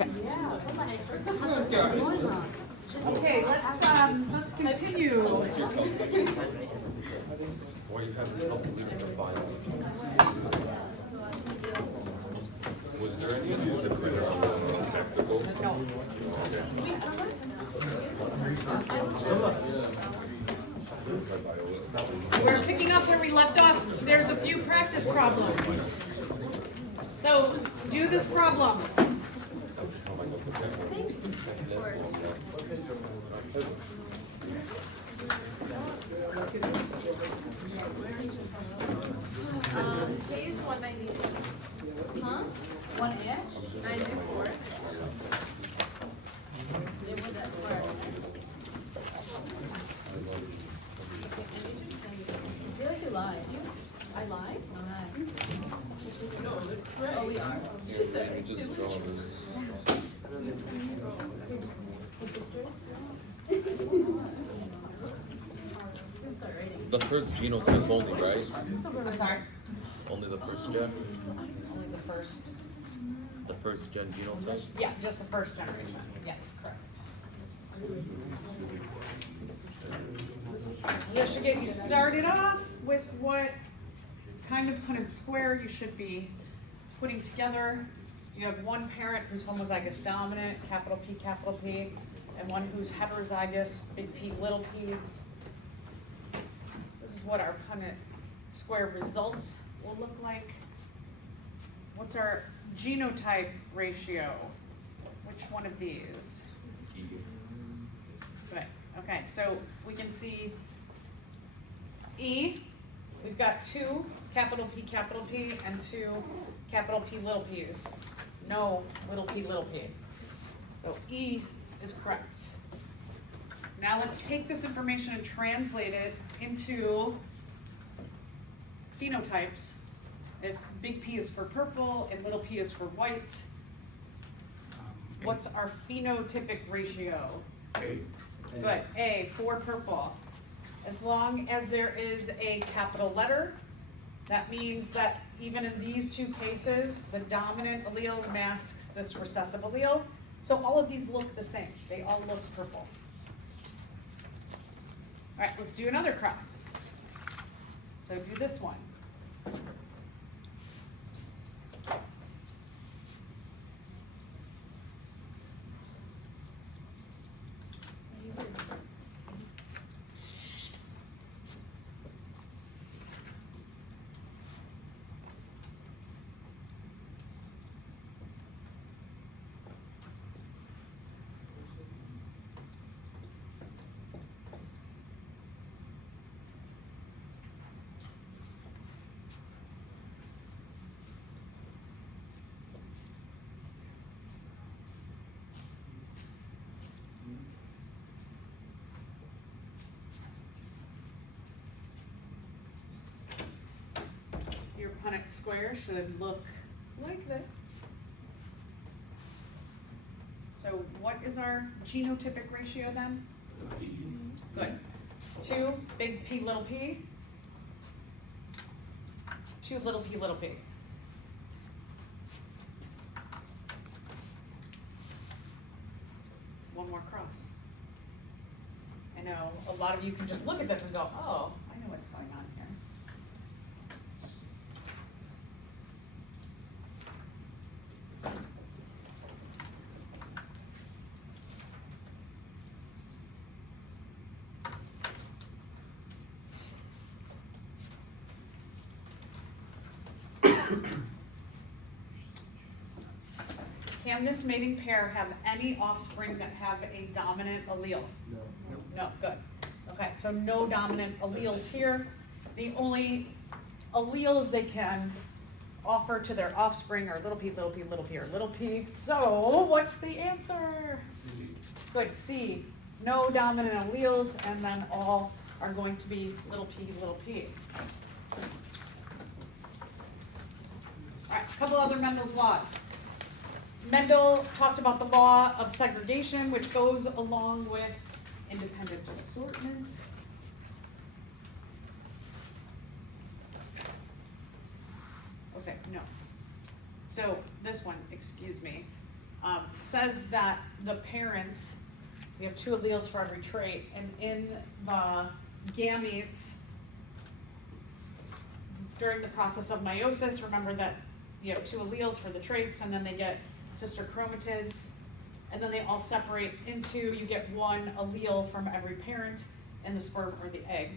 Okay. Okay, let's continue. Or you've had a couple leaders of biology. Was there any technical? No. We're picking up where we left off. There's a few practice problems. So do this problem. Page 194. Huh? 1 inch? 94. It was at work. I feel like you lied. I lied? No, it's right. Oh, we are. She said You just draw this. The first genotype only, right? I'm sorry. Only the first gen? Only the first. The first gen genotype? Yeah, just the first generation. Yes, correct. This should get you started off with what kind of Punnett square you should be putting together. You have one parent who's homozygous dominant, capital P, and one who's heterozygous, big P, little p. This is what our Punnett square results will look like. What's our genotype ratio? Which one of these? Good. Okay, so we can see E, we've got two capital P, and two capital P, little p's. No little p. So E is correct. Now let's take this information and translate it into phenotypes. If big P is for purple and little p is for white, what's our phenotypic ratio? A. Good, A for purple. As long as there is a capital letter, that means that even in these two cases, the dominant allele masks this recessive allele. So all of these look the same. They all look purple. All right, let's do another cross. So do this one. Your Punnett square should look like this. So what is our genotypic ratio then? Good. 2 big P, little p. 2 little p. One more cross. I know a lot of you can just look at this and go, oh, I know what's going on here. Can this mating pair have any offspring that have a dominant allele? No. No, good. Okay, so no dominant alleles here. The only alleles they can offer to their offspring are little p, or little p. So what's the answer? C. Good, C. No dominant alleles, and then all are going to be little p. All right, a couple other Mendel's laws. Mendel talked about the law of segregation, which goes along with independent assortment. No. So this one, excuse me. says that the parents, we have 2 alleles for every trait, and in the gametes, during the process of meiosis, remember that, 2 alleles for the traits, and then they get sister chromatids, and then they all separate into, you get 1 allele from every parent in the sperm or the egg.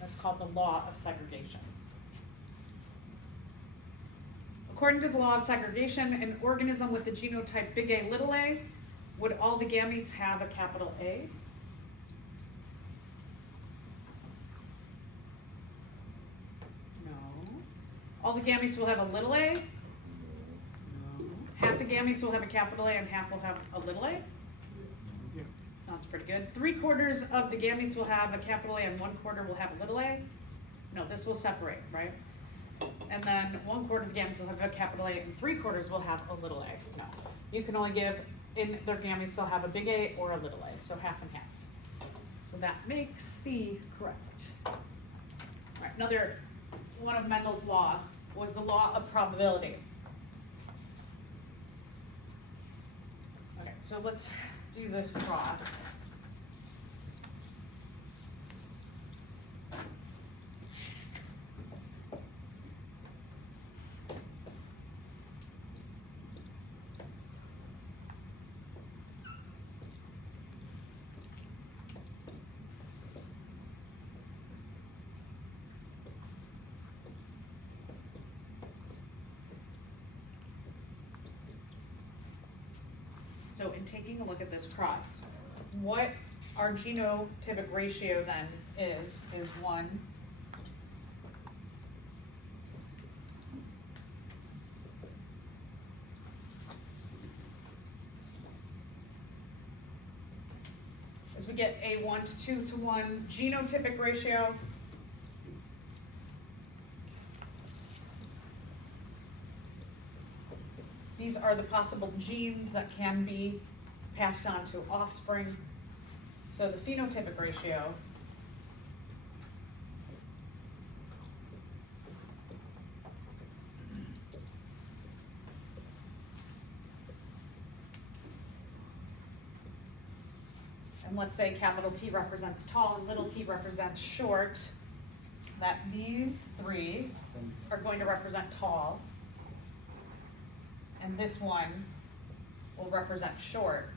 That's called the law of segregation. According to the law of segregation, an organism with the genotype big A, little a, would all the gametes have a capital A? No. All the gametes will have a little a? No. Half the gametes will have a capital A and half will have a little a? Yeah. Sounds pretty good. 3/4 of the gametes will have a capital A and 1/4 will have a little a? No, this will separate, right? And then 1/4 of the gametes will have a capital A and 3/4 will have a little a. No, you can only give, in their gametes they'll have a big A or a little a, so half and half. So that makes C correct. All right, another one of Mendel's laws was the law of probability. Okay, so let's do this cross. So in taking a look at this cross, what our genotypic ratio then is 1. As we get a 1 to 2 to 1 genotypic ratio, these are the possible genes that can be passed on to offspring. So the phenotypic ratio and let's say capital T represents tall and little t represents short, that these 3 are going to represent tall. And this one will represent short.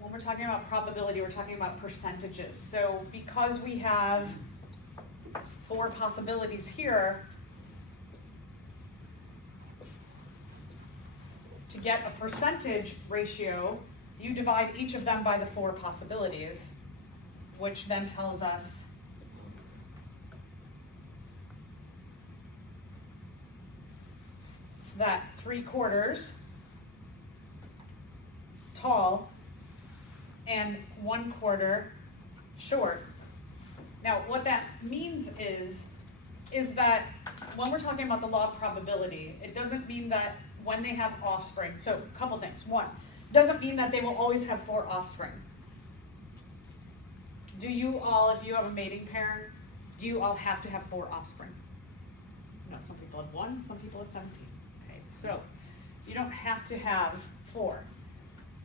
When we're talking about probability, we're talking about percentages. So because we have 4 possibilities here, to get a percentage ratio, you divide each of them by the 4 possibilities, which then tells us that 3/4 tall and 1/4 short. Now, what that means is that when we're talking about the law of probability, it doesn't mean that when they have offspring, so a couple things. 1, doesn't mean that they will always have 4 offspring. Do you all, if you have a mating pair, do you all have to have 4 offspring? No, some people have 1, some people have 17. Okay, so you don't have to have 4.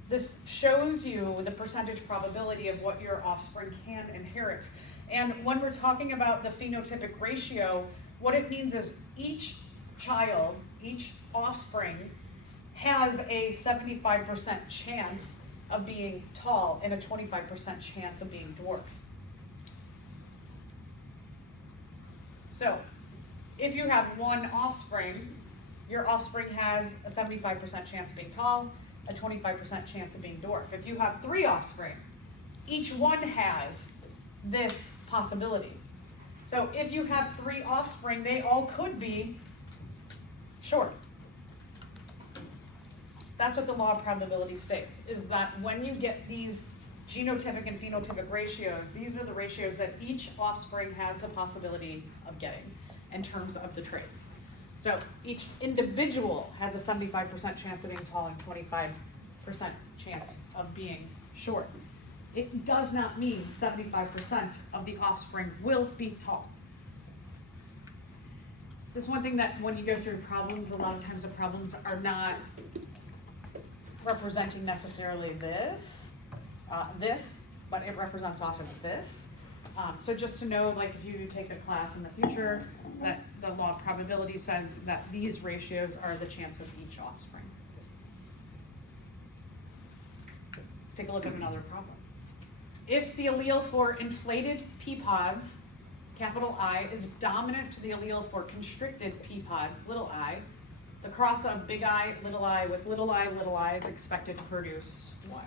This shows you the percentage probability of what your offspring can inherit. And when we're talking about the phenotypic ratio, what it means is each child, each offspring, has a 75% chance of being tall and a 25% chance of being dwarf. So, if you have 1 offspring, your offspring has a 75% chance of being tall, a 25% chance of being dwarf. If you have 3 offspring, each one has this possibility. So if you have 3 offspring, they all could be short. That's what the law of probability states, is that when you get these genotypic and phenotypic ratios, these are the ratios that each offspring has the possibility of getting in terms of the traits. So each individual has a 75% chance of being tall and 25% chance of being short. It does not mean 75% of the offspring will be tall. This is one thing that when you go through problems, a lot of times the problems are not representing necessarily this, but it represents often this. So just to know, like if you take a class in the future, that the law of probability says that these ratios are the chance of each offspring. Let's take a look at another problem. If the allele for inflated pea pods, capital I, is dominant to the allele for constricted pea pods, little I, the cross of big I with little I is expected to produce what?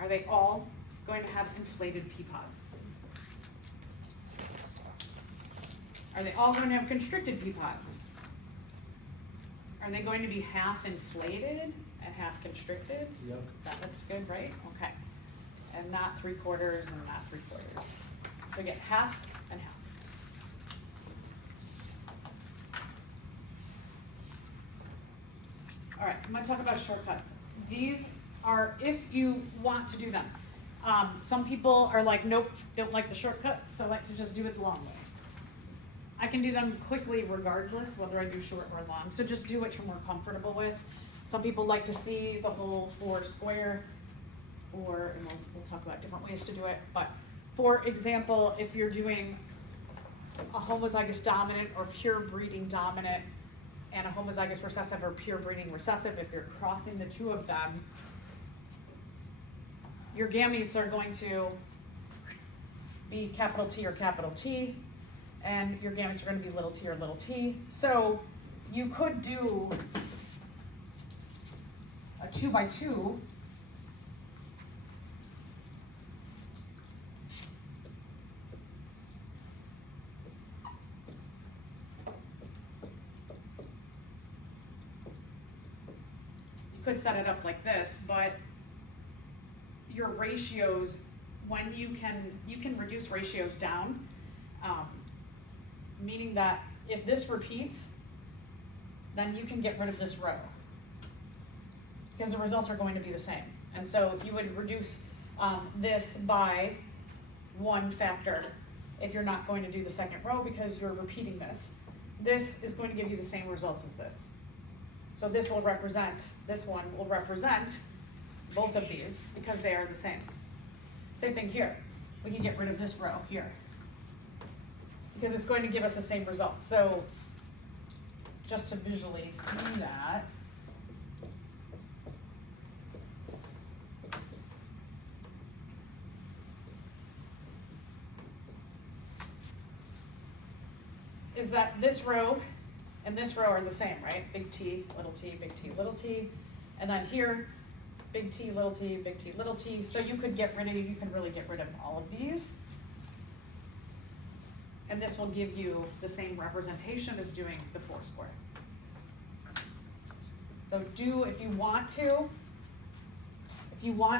Are they all going to have inflated pea pods? Are they all going to have constricted pea pods? Are they going to be half inflated and half constricted? Yep. That looks good, right? Okay. And not 3/4 and not 3/4. So we get half and half. All right, I'm going to talk about shortcuts. These are if you want to do them. Some people are like, nope, don't like the shortcuts, so I like to just do it the long way. I can do them quickly regardless, whether I do short or long, so just do what you're more comfortable with. Some people like to see the whole 4 square, and we'll talk about different ways to do it, but for example, if you're doing a homozygous dominant or pure breeding dominant and a homozygous recessive or pure breeding recessive, if you're crossing the two of them, your gametes are going to be capital T or capital T, and your gametes are going to be little t or little t. So you could do a 2x2 . You could set it up like this, but your ratios, when you can reduce ratios down, meaning that if this repeats, then you can get rid of this row because the results are going to be the same. And so you would reduce this by 1 factor if you're not going to do the second row because you're repeating this. This is going to give you the same results as this. So this will represent, this one will represent both of these because they are the same. Same thing here. We can get rid of this row here because it's going to give us the same result. So just to visually see that, is that this row and this row are the same, right? Big T, little t, big T, little t. And then here, big T, little t, big T, little t. So you can really get rid of all of these. And this will give you the same representation as doing the 4 square. So if you want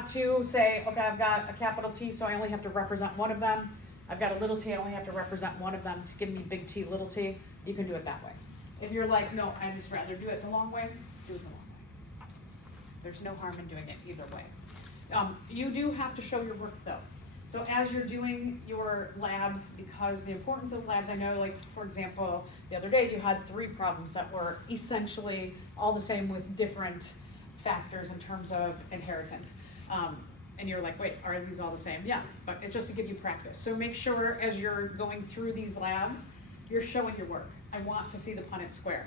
to say, okay, I've got a capital T, so I only have to represent one of them. I've got a little t, I only have to represent one of them to give me big T, little t. You can do it that way. If you're like, no, I'd just rather do it the long way, do it the long way. There's no harm in doing it either way. You do have to show your work though. So as you're doing your labs, because the importance of labs, I know like, for example, the other day you had 3 problems that were essentially all the same with different factors in terms of inheritance. And you're like, wait, are these all the same? Yes, but it's just to give you practice. So make sure as you're going through these labs, you're showing your work. I want to see the Punnett square.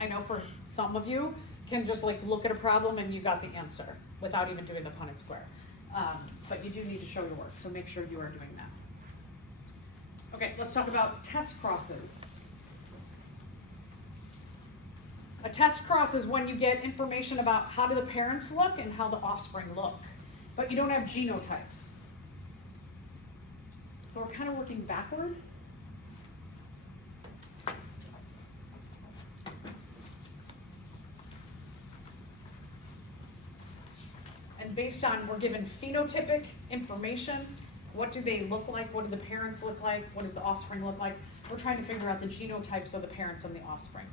I know for some of you can just like look at a problem and you got the answer without even doing the Punnett square. But you do need to show your work, so make sure you are doing that. Okay, let's talk about test crosses. A test cross is when you get information about how do the parents look and how the offspring look, but you don't have genotypes. So we're kind of working backward. And based on, we're given phenotypic information. What do they look like? What do the parents look like? What does the offspring look like? We're trying to figure out the genotypes of the parents and the offspring.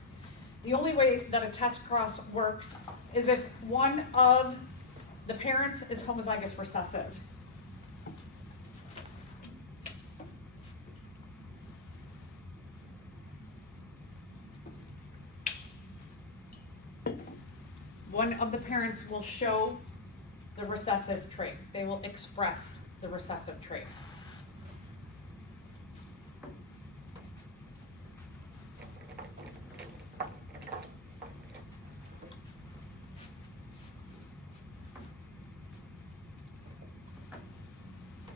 The only way that a test cross works is if one of the parents is homozygous recessive. One of the parents will show the recessive trait. They will express the recessive trait.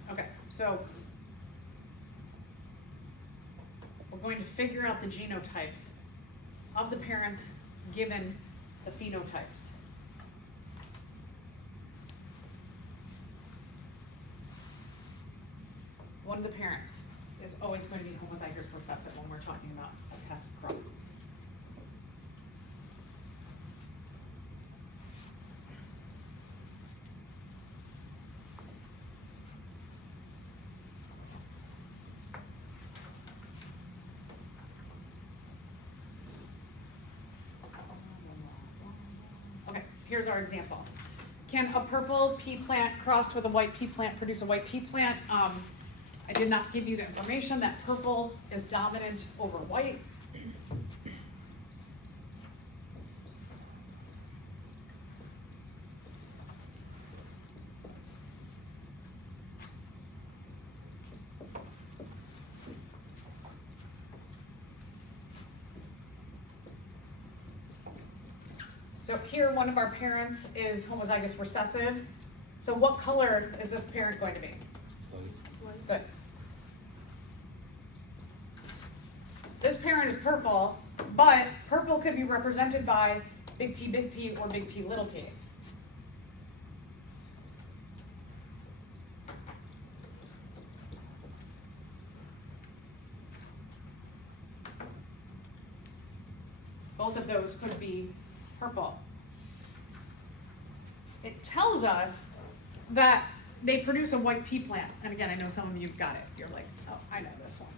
Okay, so we're going to figure out the genotypes of the parents given the phenotypes. One of the parents is always going to be homozygous recessive when we're talking about a test cross. Okay, here's our example. Can a purple pea plant crossed with a white pea plant produce a white pea plant? I did not give you the information that purple is dominant over white. So here, one of our parents is homozygous recessive. So what color is this parent going to be? Good. This parent is purple, but purple could be represented by big P, or big P, little p. Both of those could be purple. It tells us that they produce a white pea plant. And again, I know some of you got it. You're like, oh, I know this one.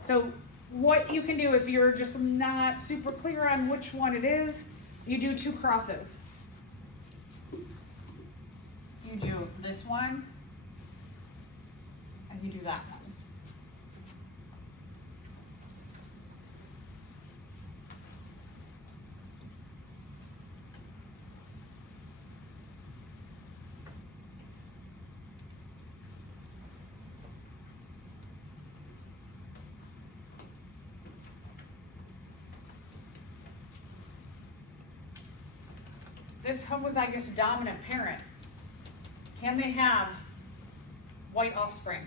So what you can do if you're just not super clear on which one it is, you do two crosses. You do this one, and you do that one. This homozygous dominant parent, can they have white offspring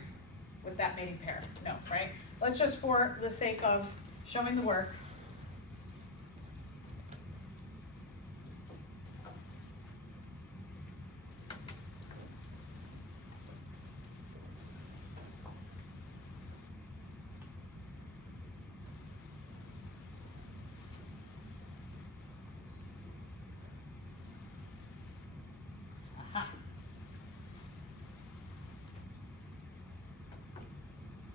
with that mating pair? No, right? Let's just, for the sake of showing the work,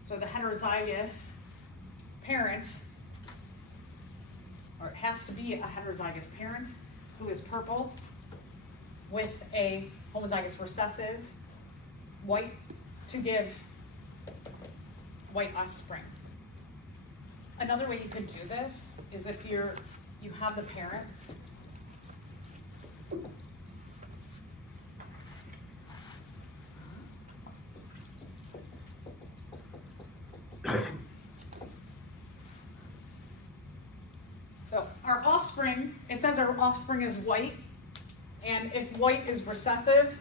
so the heterozygous parent, or it has to be a heterozygous parent who is purple with a homozygous recessive white to give white offspring. Another way you could do this is if you have the parents so our offspring, it says our offspring is white, and if white is recessive,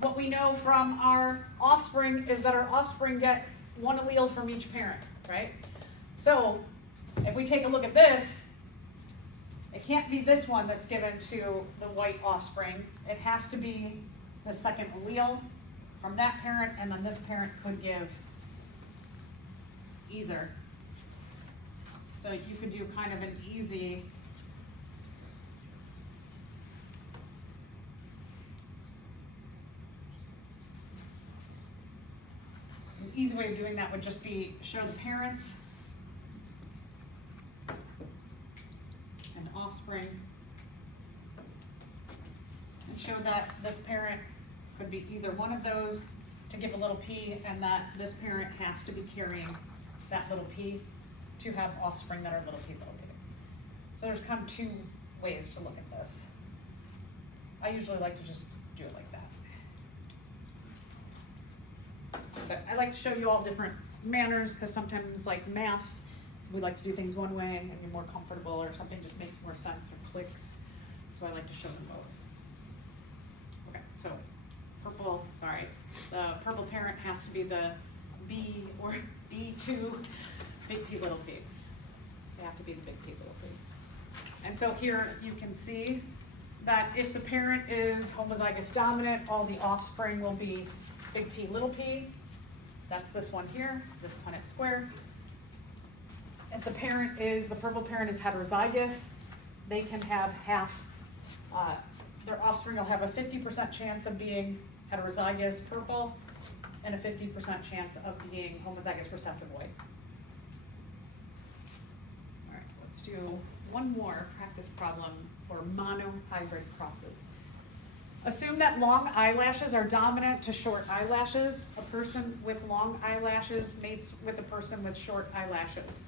what we know from our offspring is that our offspring get one allele from each parent, right? So if we take a look at this, it can't be this one that's given to the white offspring. It has to be the second allele from that parent, and then this parent could give either. So you could do kind of an easy way of doing that would just be show the parents and offspring, and show that this parent could be either one of those to give a little p, and that this parent has to be carrying that little p to have offspring that are little p, little p. So there's kind of two ways to look at this. I usually like to just do it like that. But I like to show you all different manners, because sometimes, like math, we like to do things one way and you're more comfortable, or something just makes more sense or clicks. So I like to show them both. Okay, so purple, sorry. The purple parent has to be the B or B2, big P, little p. They have to be the big P, little p. And so here you can see that if the parent is homozygous dominant, all the offspring will be big P, little p. That's this one here, this Punnett square. If the parent is, the purple parent is heterozygous, they can have half, their offspring will have a 50% chance of being heterozygous purple and a 50% chance of being homozygous recessive white. All right, let's do one more practice problem for monohybrid crosses. Assume that long eyelashes are dominant to short eyelashes. A person with long eyelashes mates with a person with short eyelashes.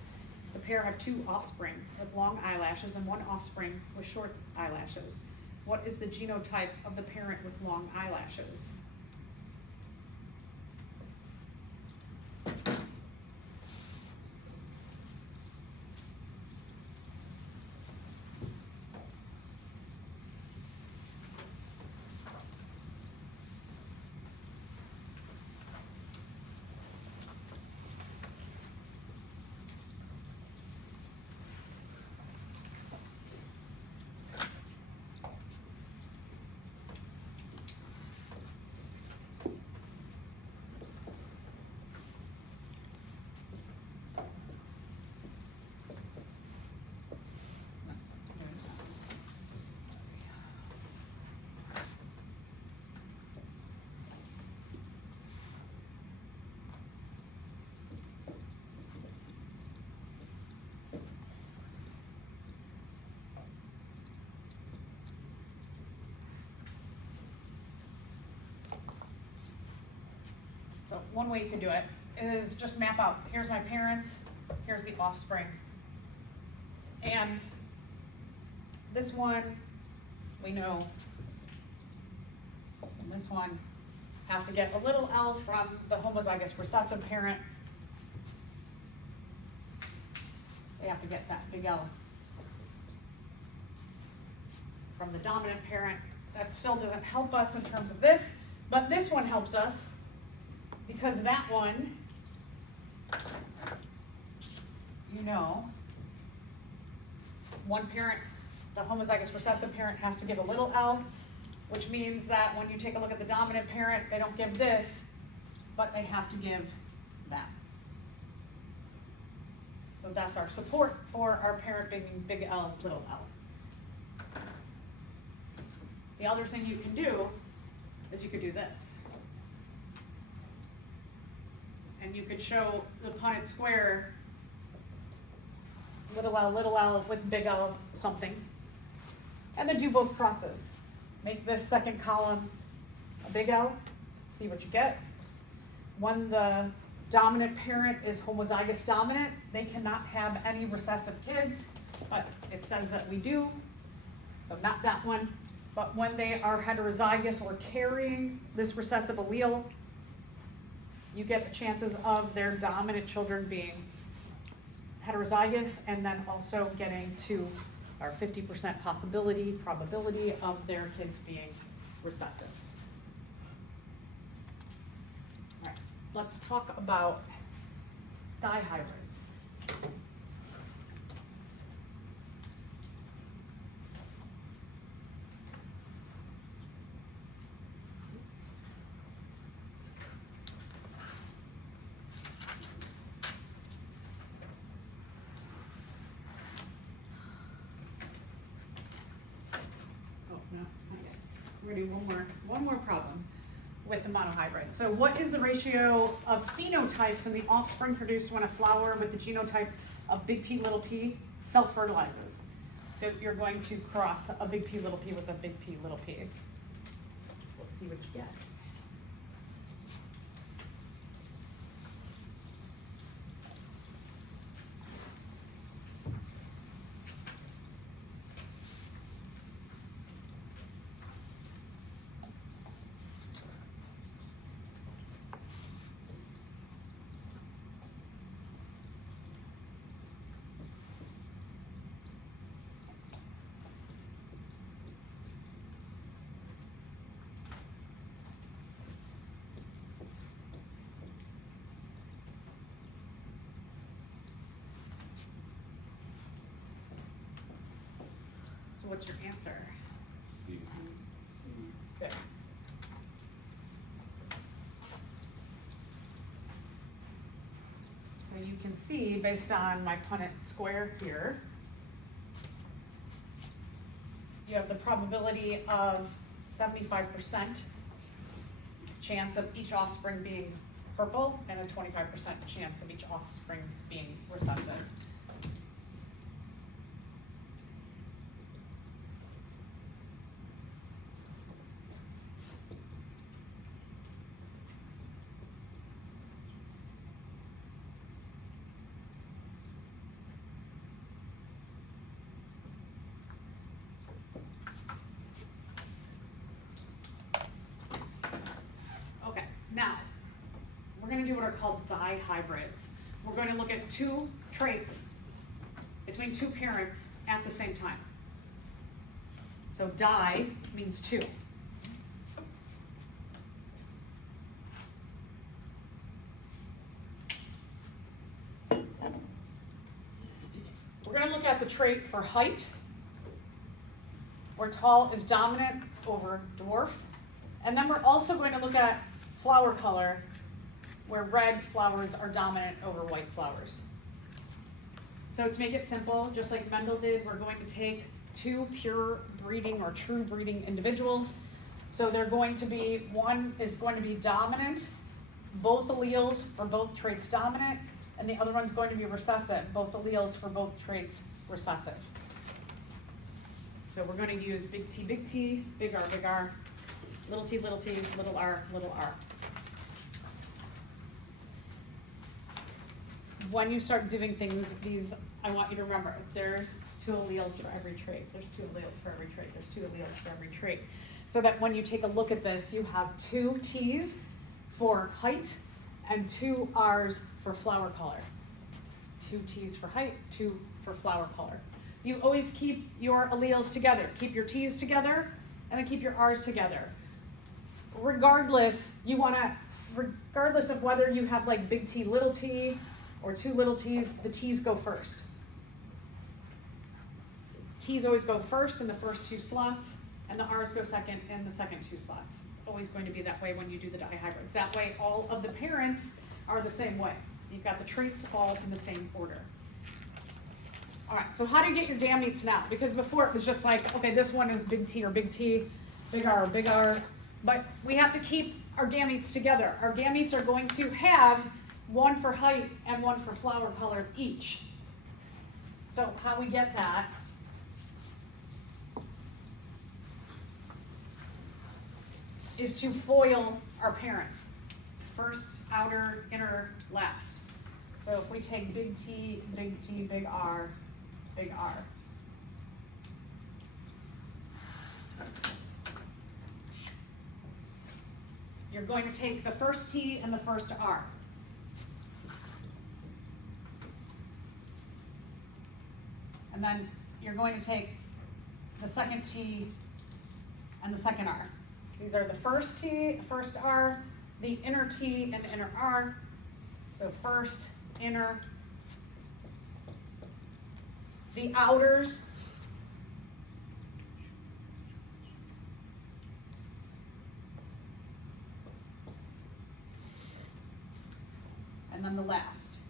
The pair have two offspring with long eyelashes and one offspring with short eyelashes. What is the genotype of the parent with long eyelashes? So one way you can do it is just map out, here's my parents, here's the offspring. And this one, we know, and this one have to get a little L from the homozygous recessive parent. They have to get that big L from the dominant parent. That still doesn't help us in terms of this, but this one helps us, because that one, you know, one parent, the homozygous recessive parent, has to give a little L, which means that when you take a look at the dominant parent, they don't give this, but they have to give that. So that's our support for our parent being big L, little L. The other thing you can do is you could do this. And you could show the Punnett square, little l with big L something, and then do both crosses. Make this second column a big L, see what you get. When the dominant parent is homozygous dominant, they cannot have any recessive kids, but it says that we do, so not that one. But when they are heterozygous or carrying this recessive allele, you get the chances of their dominant children being heterozygous, and then also getting to our 50% probability of their kids being recessive. All right, let's talk about dihybrids. you one more problem with the monohybrid. So what is the ratio of phenotypes in the offspring produced when a flower with the genotype of big P little p self-fertilizes? So you're going to cross a big P little p with a big P little p. Let's see what you get. So what's your answer? Good. So you can see, based on my Punnett square here, you have the probability of 75% chance of each offspring being purple and a 25% chance of each offspring being recessive. Now, we're going to do what are called dihybrids. We're going to look at two traits between two parents at the same time. So di means two. We're going to look at the trait for height, where tall is dominant over dwarf. And then we're also going to look at flower color, where red flowers are dominant over white flowers. So to make it simple, just like Mendel did, we're going to take two pure breeding or true breeding individuals. So they're going to be, one is going to be dominant, both alleles for both traits dominant, and the other one's going to be recessive, both alleles for both traits recessive. So we're going to use big T, big R, little t, little r, little r. When you start doing things, these, I want you to remember, there's two alleles for every trait. There's two alleles for every trait. There's two alleles for every trait. So that when you take a look at this, you have two T's for height and two R's for flower color. Two T's for height, two for flower color. You always keep your alleles together. Keep your T's together, and then keep your R's together. Regardless of whether you have like big T, little t, or two little t's, the t's go first. T's always go first in the first two slots, and the R's go second in the second two slots. It's always going to be that way when you do the dihybrids. That way, all of the parents are the same way. You've got the traits all in the same order. All right, so how do you get your gametes now? Because before it was just like, okay, this one is big T or big T, big R or big R, but we have to keep our gametes together. Our gametes are going to have one for height and one for flower color each. So how we get that is to FOIL our parents. First, outer, inner, last. So if we take big T, big R, big R. You're going to take the first T and the first R. And then you're going to take the second T and the second R. These are the first T, first R, the inner T and the inner R. So first, inner, the outers, and then the last.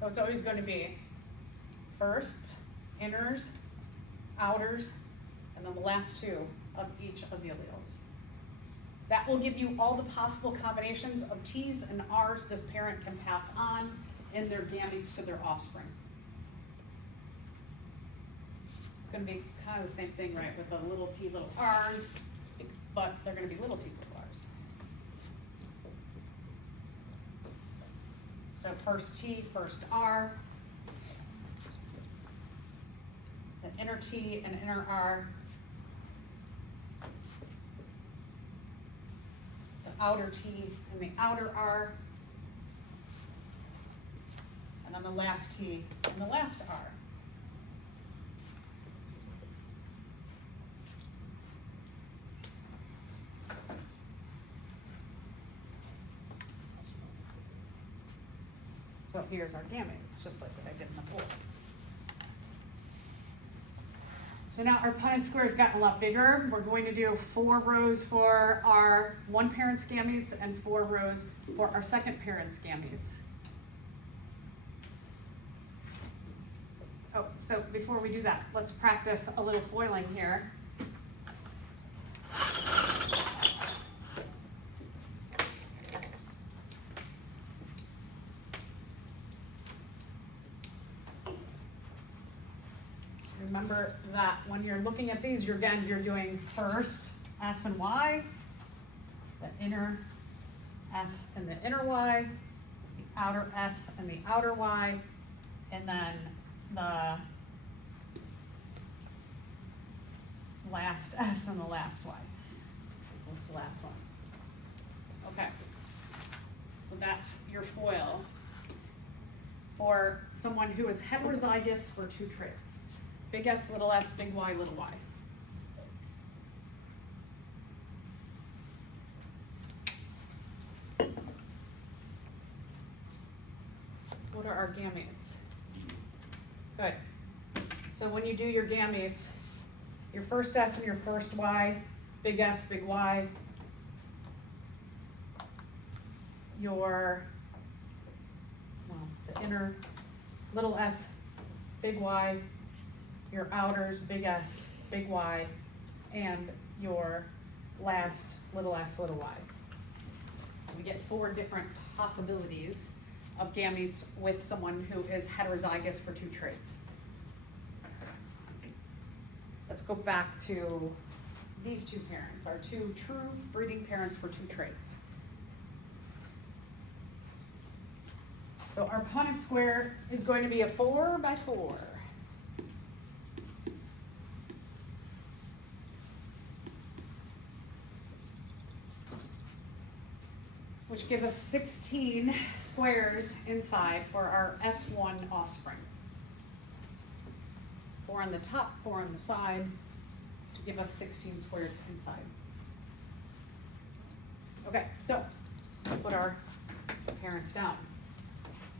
So it's always going to be firsts, inners, outers, and then the last two of each of the alleles. That will give you all the possible combinations of T's and R's this parent can pass on in their gametes to their offspring. Gonna be kind of the same thing, right, with the little t, little r's, but they're gonna be little t, little r's. So first t, first r, the inner t and inner r, the outer t and the outer r, and then the last t and the last r. So here's our gametes, just like what I did in the board. So now our Punnett square has gotten a lot bigger. We're going to do 4 rows for our one parent's gametes and 4 rows for our second parent's gametes. Oh, so before we do that, let's practice a little foiling here. Remember that when you're looking at these, you're doing first S and Y, the inner S and the inner Y, the outer S and the outer Y, and then the last S and the last Y. What's the last one? Okay, so that's your foil for someone who is heterozygous for 2 traits. Big S, little s, big Y, little y. What are our gametes? Good. So when you do your gametes, your first S and your first Y, big S, big Y, your, well, the inner, little s, big Y, your outers, big S, big Y, and your last, little s, little y. So we get 4 different possibilities of gametes with someone who is heterozygous for 2 traits. Let's go back to these 2 parents, our 2 true breeding parents for 2 traits. So our Punnett square is going to be a 4 by 4. Which gives us 16 squares inside for our F1 offspring. 4 on the top, 4 on the side, to give us 16 squares inside. Okay, so put our parents down.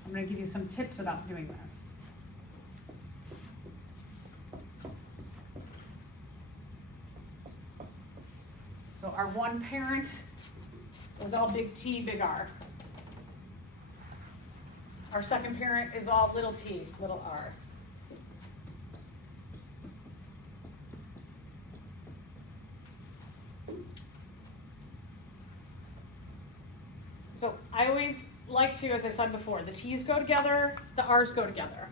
I'm going to give you some tips about doing this. So our one parent was all big T, big R. Our second parent is all little t, little r. So I always like to, as I said before, the T's go together, the R's go together.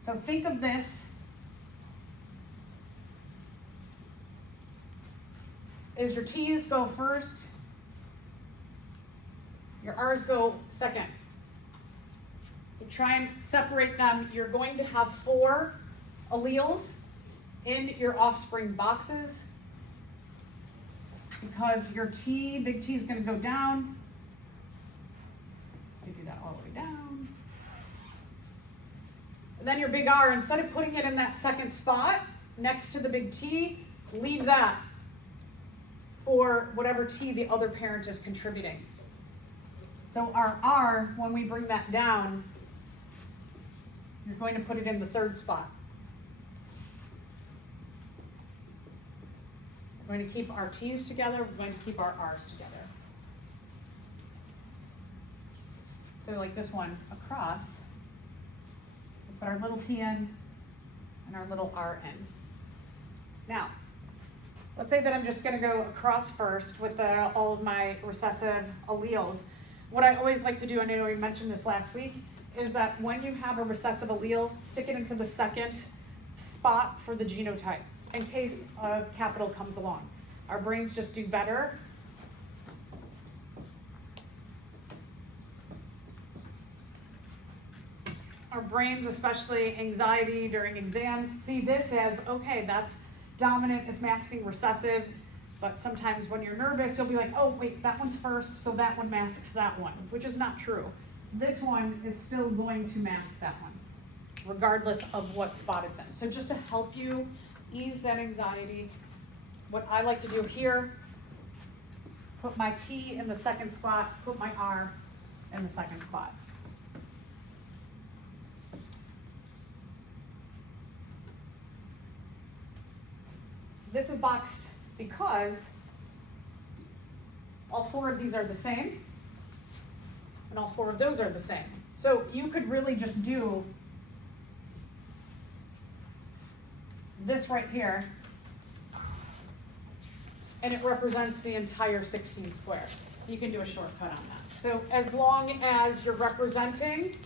So think of this is your T's go first, your R's go second. So try and separate them. You're going to have 4 alleles in your offspring boxes because your T, big T is going to go down. You do that all the way down. And then your big R, instead of putting it in that second spot next to the big T, leave that for whatever T the other parent is contributing. So our R, when we bring that down, you're going to put it in the 3rd spot. We're going to keep our T's together, we're going to keep our R's together. So like this one across, put our little t in, and our little r in. Now, let's say that I'm just gonna go across first with all of my recessive alleles. What I always like to do, I know we mentioned this last week, is that when you have a recessive allele, stick it into the second spot for the genotype in case a capital comes along. Our brains just do better. Our brains, especially anxiety during exams, see this as, okay, that's dominant is masking recessive, but sometimes when you're nervous, you'll be like, oh, wait, that one's first, so that one masks that one, which is not true. This one is still going to mask that one, regardless of what spot it's in. So just to help you ease that anxiety, what I like to do here, put my T in the second spot, put my R in the second spot. This is boxed because all four of these are the same, and all four of those are the same. So you could really just do this right here, and it represents the entire 16 square. You can do a shortcut on that. So as long as you're representing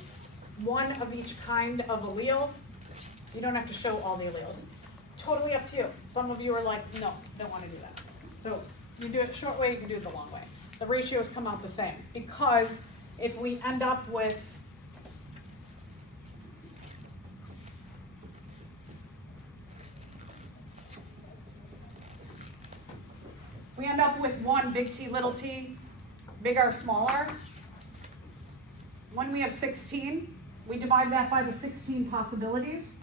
one of each kind of allele, you don't have to show all the alleles. Totally up to you. Some of you are like, no, don't want to do that. So you do it short way, you can do it the long way. The ratios come out the same, because if we end up with one big T, little t, big R, small r. When we have 16, we divide that by the 16 possibilities.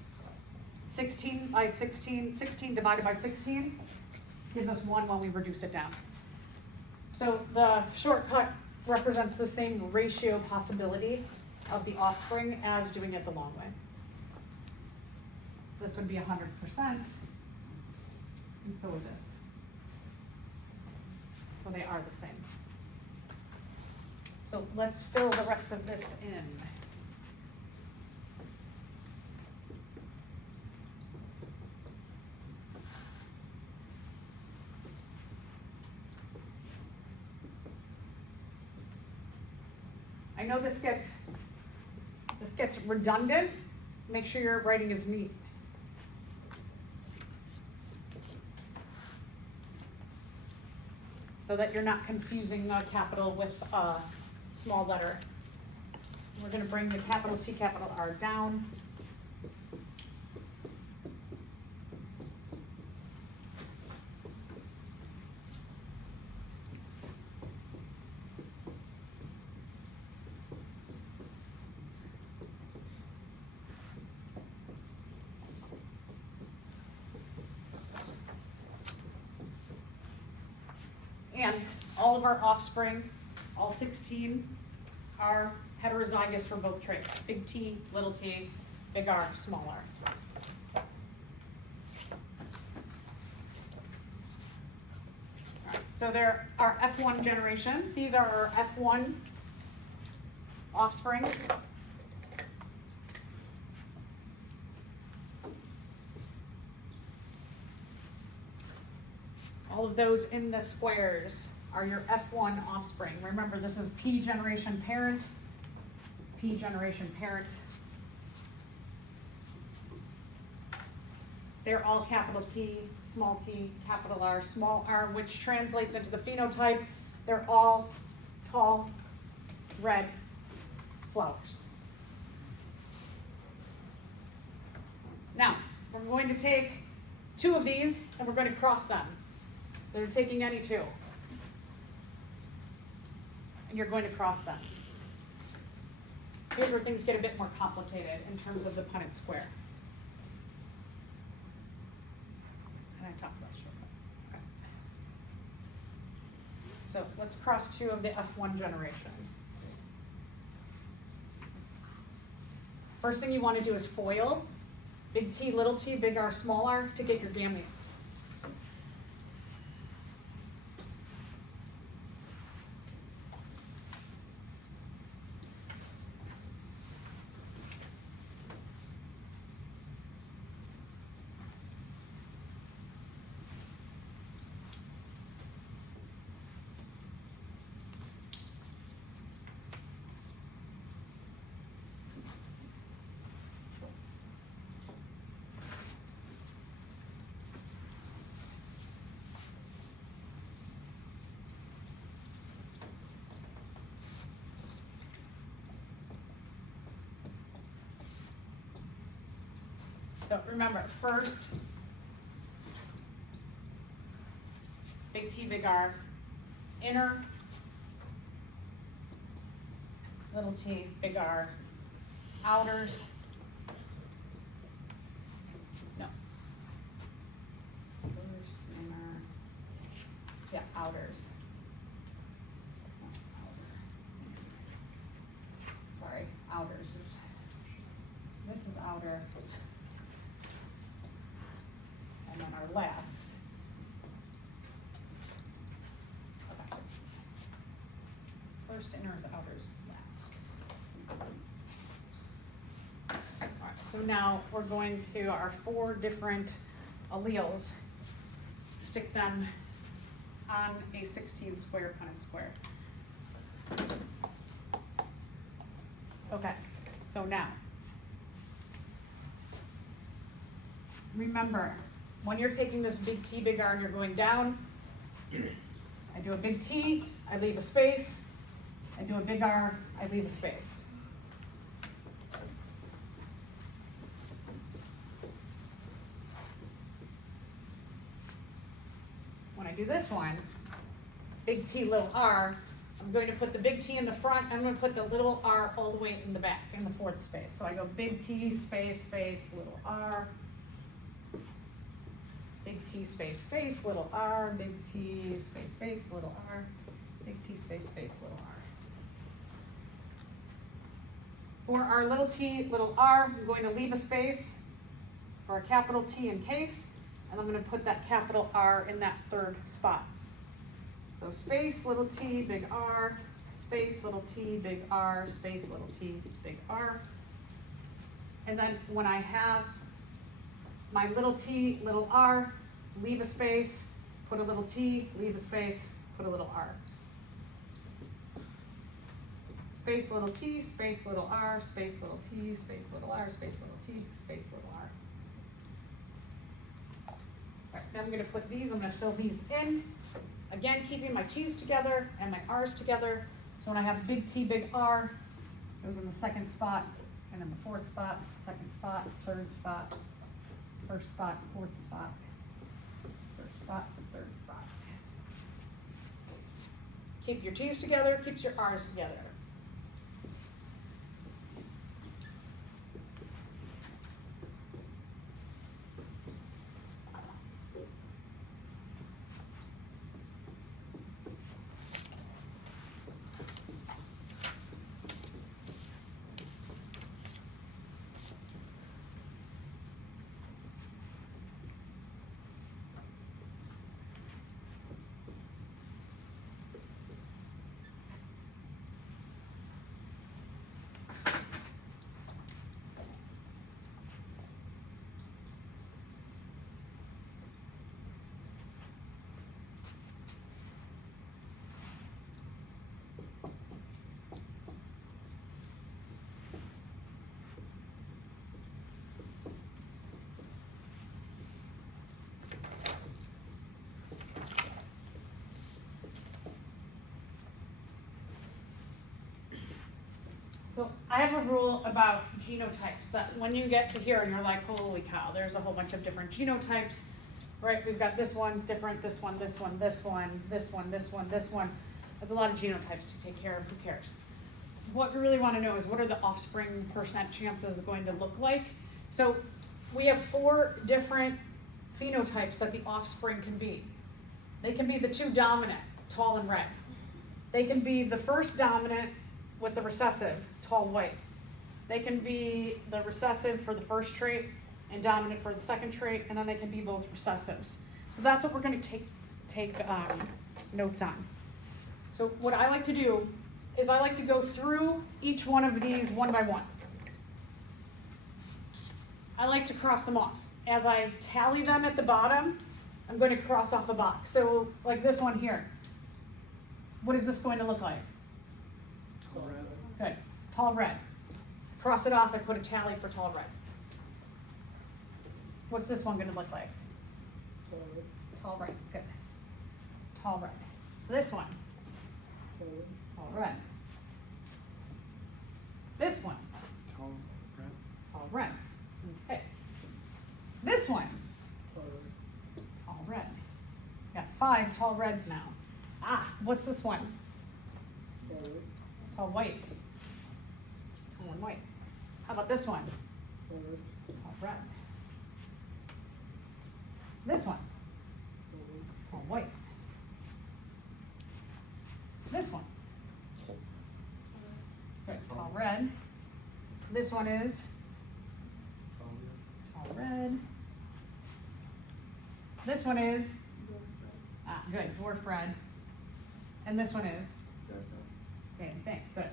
16 by 16, 16 divided by 16 gives us 1 when we reduce it down. So the shortcut represents the same ratio possibility of the offspring as doing it the long way. This would be 100%, and so would this. So they are the same. So let's fill the rest of this in. I know this gets redundant. Make sure your writing is neat. So that you're not confusing a capital with a small letter. We're going to bring the capital T, capital R down. And all of our offspring, all 16, are heterozygous for both traits. Big T, little t, big R, small r. All right, so there are F1 generation. These are our F1 offspring. All of those in the squares are your F1 offspring. Remember, this is P generation parent, P generation parent. They're all capital T, capital R, small r, which translates into the phenotype. They're all tall, red flowers. Now, we're going to take 2 of these and we're going to cross them. They're taking any 2. And you're going to cross them. Here's where things get a bit more complicated in terms of the Punnett square. And I talked about shortcut. Okay. So let's cross 2 of the F1 generation. First thing you want to do is FOIL, big T, little t, big R, small r, to get your gametes. So remember, first, big T, big R, inner, little t, big R, outers, no. First, inner, yeah, outers. Sorry, outers is, this is outer. And then our last. Okay. First inner is outers is last. Alright, so now we're going to our 4 different alleles, stick them on a 16 square Punnett square. Okay, so now, remember, when you're taking this big T, big R, and you're going down, I do a big T, I leave a space, I do a big R, I leave a space. When I do this one, big T, little r, I'm going to put the big T in the front, I'm going to put the little r all the way in the back, in the 4th space. So I go big T, space, space, little r, big T, space, space, little r, big T, space, space, little r, big T, space, space, little r. For our little t, little r, I'm going to leave a space for a capital T in case, and I'm going to put that capital R in that 3rd spot. So space, little t, big R, space, little t, big R, space, little t, big R. And then when I have my little t, little r, leave a space, put a little t, leave a space, put a little r. Space, little t, space, little r, space, little t, space, little r, space, little t, space, little r. All right, now I'm going to put these, I'm going to fill these in. Again, keeping my t's together and my r's together. So when I have big T, big R, it goes in the 2nd spot, and in the 4th spot, 2nd spot, 3rd spot, 1st spot, 4th spot, 1st spot, 3rd spot. Keep your t's together, keeps your r's together. So I have a rule about genotypes that when you get to here and you're like, holy cow, there's a whole bunch of different genotypes, right? We've got this one's different, this one, this one, this one, this one, this one, this one. That's a lot of genotypes to take care of, who cares? What we really want to know is what are the offspring percent chances going to look like? So we have 4 different phenotypes that the offspring can be. They can be the 2 dominant, tall and red. They can be the first dominant with the recessive, tall white. They can be the recessive for the first trait and dominant for the second trait, and then they can be both recessives. So that's what we're going to take notes on. So what I like to do is I like to go through each one of these one by one. I like to cross them off. As I tally them at the bottom, I'm going to cross off a box. So like this one here, what is this going to look like? Good. Tall red. Cross it off, I put a tally for tall red. What's this one going to look like? Tall red. Good. Tall red. This one. Tall red. This one. Tall red. Tall red. Okay. 5 tall reds now. Ah, what's this one? Tall white. Tall and white. How about this one? Tall red. This one? Tall white. This one? Good, tall red. This one is tall red. This one is, good, dwarf red. And this one is, same thing, good.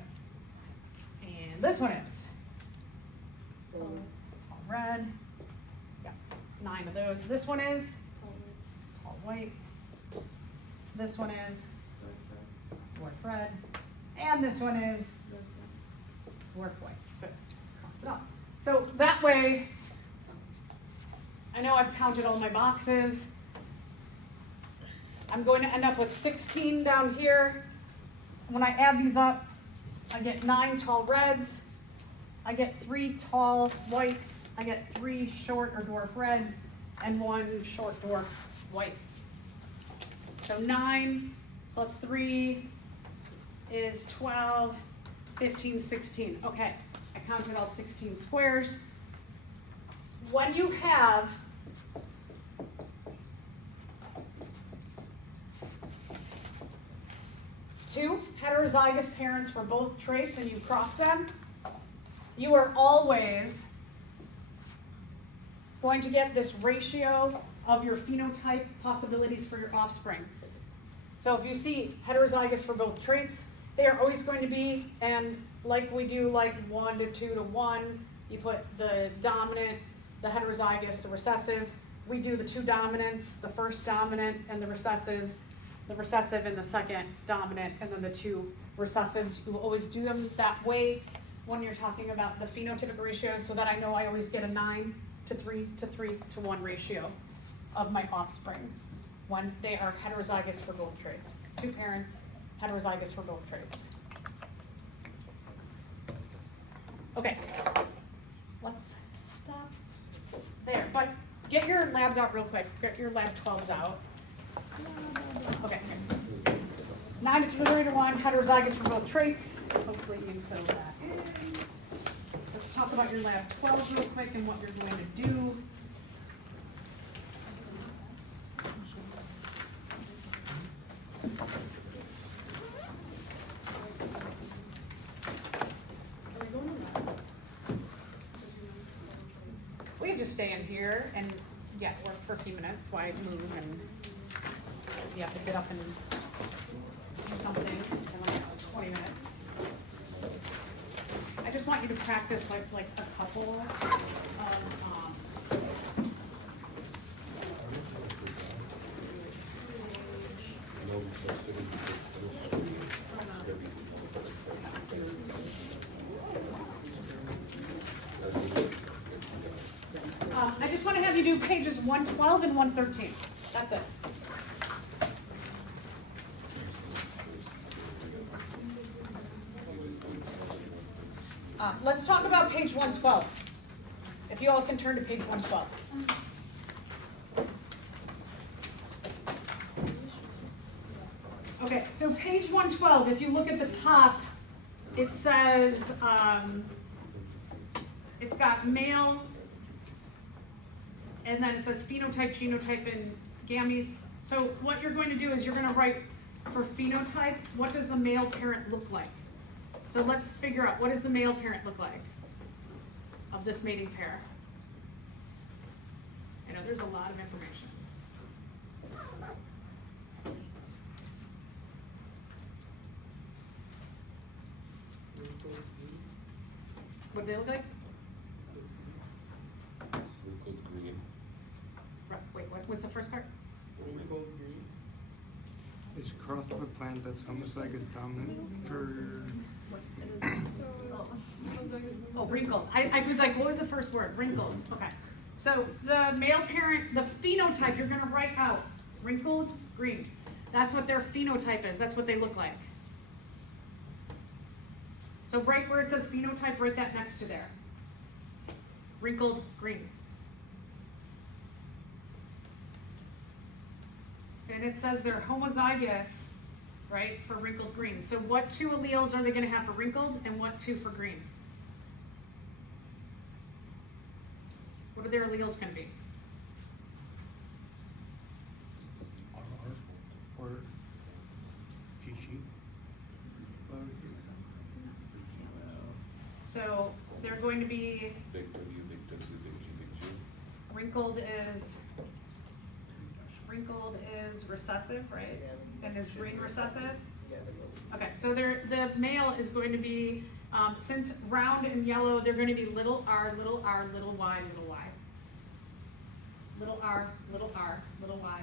And this one is tall red. Got 9 of those. This one is tall white. This one is dwarf red. And this one is dwarf white. Good. Cross it off. So that way, I know I've counted all my boxes. I'm going to end up with 16 down here. When I add these up, I get 9 tall reds. I get 3 tall whites. I get 3 short or dwarf reds and 1 short dwarf white. So 9 plus 3 is 12, 15, 16. Okay, I counted all 16 squares. When you have two heterozygous parents for both traits and you cross them, you are always going to get this ratio of your phenotype possibilities for your offspring. So if you see heterozygous for both traits, they are always going to be, and like we do like 1 to 2 to 1, you put the dominant, the heterozygous, the recessive. We do the 2 dominants, the first dominant and the recessive and the second dominant, and then the 2 recessives. You will always do them that way when you're talking about the phenotypic ratio, so that I know I always get a 9 to 3 to 3 to 1 ratio of my offspring when they are heterozygous for both traits. 2 parents, heterozygous for both traits. Okay, let's stop there, but get your labs out real quick. Get your lab 12s out. Okay. 9 to 3 to 1, heterozygous for both traits. Hopefully you fill that in. Let's talk about your lab 12 real quick and what you're going to do. We can just stay in here and work for a few minutes while I move, and you have to get up and do something in like 20 minutes. I just want you to practice like a couple of I just want to have you do pages 112 and 113. That's it. Let's talk about page 112. If you all can turn to page 112. Okay, so page 112, if you look at the top, it says, it's got male, and then it says phenotype, genotype, and gametes. So what you're going to do is you're going to write for phenotype, what does the male parent look like? So let's figure out, what does the male parent look like of this mating pair? I know there's a lot of information. What do they look like? Wrinkled green. Wait, what was the first part? Wrinkled green. It's crossed with a plant that's homozygous dominant for. Oh, wrinkled. I was like, what was the first word? Wrinkled. Okay. So the male parent, the phenotype you're going to write out, wrinkled green. That's what their phenotype is. That's what they look like. So right where it says phenotype, write that next to there. Wrinkled green. and it says they're homozygous, right, for wrinkled green. So what two alleles are they gonna have for wrinkled and what two for green? What are their alleles gonna be? Or PG. So they're going to be, Big W, big W, big G, big G. wrinkled is recessive, right? And is green recessive? Okay, so the male is going to be, since round and yellow, they're going to be little r, little y, little y. Little r, little r, little y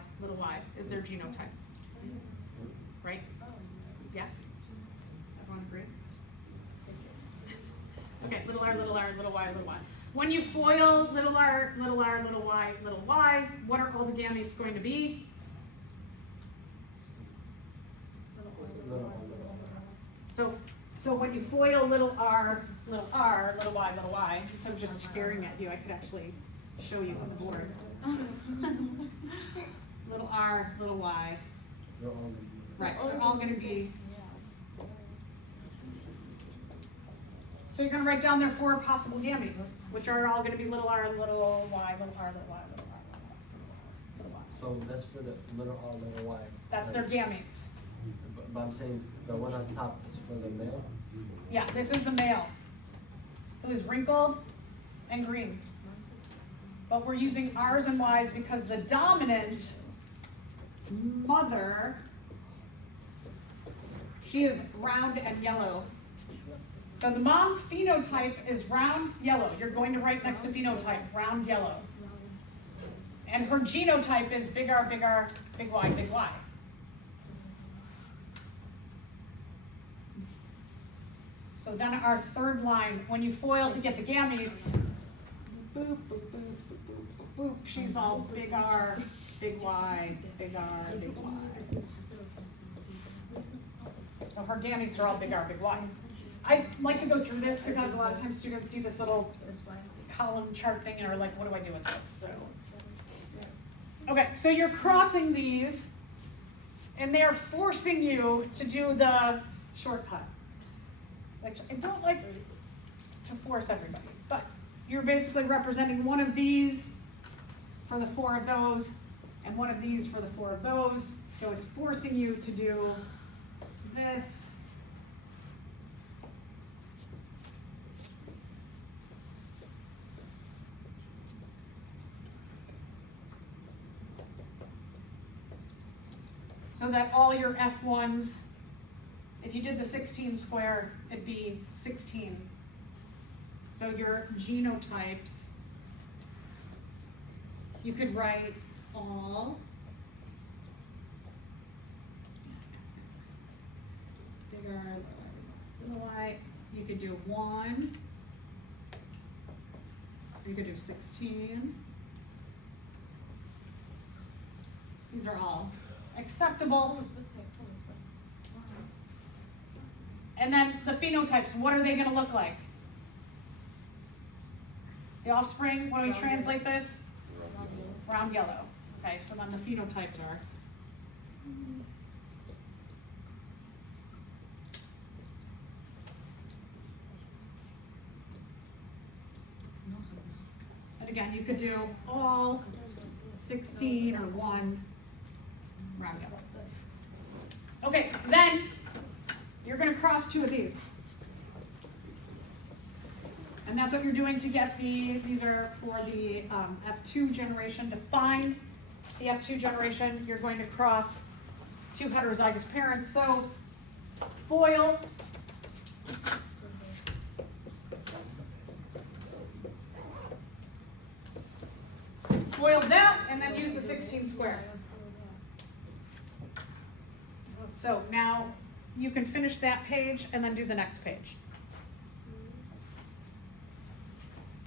is their genotype. Right? Yeah? Everyone agree? Okay, little r, little y, little y. When you foil little r, little y, what are all the gametes going to be? So when you foil little r, little y, instead of just staring at you, I could actually show you on the board. Little r, little y. Right, they're all gonna be. So you're gonna write down their four possible gametes, which are all gonna be little r, little y, little r, little y, little r, little y. So that's for the little r, little y. That's their gametes. But I'm saying the one on top is for the male? Yeah, this is the male, who is wrinkled and green. But we're using R's and Y's because the dominant mother, she is round and yellow. So the mom's phenotype is round yellow. You're going to write next to phenotype, round yellow. And her genotype is big R, big Y, big Y. So then our third line, when you foil to get the gametes, boop, boop, boop, boop, boop, boop, she's all big R, big Y, big R, big Y. So her gametes are all big R, big Y. I like to go through this because a lot of times students see this little column chart thing and are like, what do I do with this? So, okay, so you're crossing these and they're forcing you to do the shortcut. Which I don't like to force everybody, but you're basically representing one of these for the four of those, and one of these for the four of those. So it's forcing you to do this. So that all your F1s, if you did the 16 square, it'd be 16. So your genotypes, you could write all bigger, little y. You could do 1. You could do 16. These are all acceptable. And then the phenotypes, what are they gonna look like? The offspring, when we translate this? Round yellow. Okay, so then the phenotypes are. And again, you could do all 16 or 1 round yellow. Okay, then you're gonna cross 2 of these. And that's what you're doing to get these are for the F2 generation. To find the F2 generation, you're going to cross 2 heterozygous parents. So foil, foil that, and then use the 16 square. So now you can finish that page and then do the next page.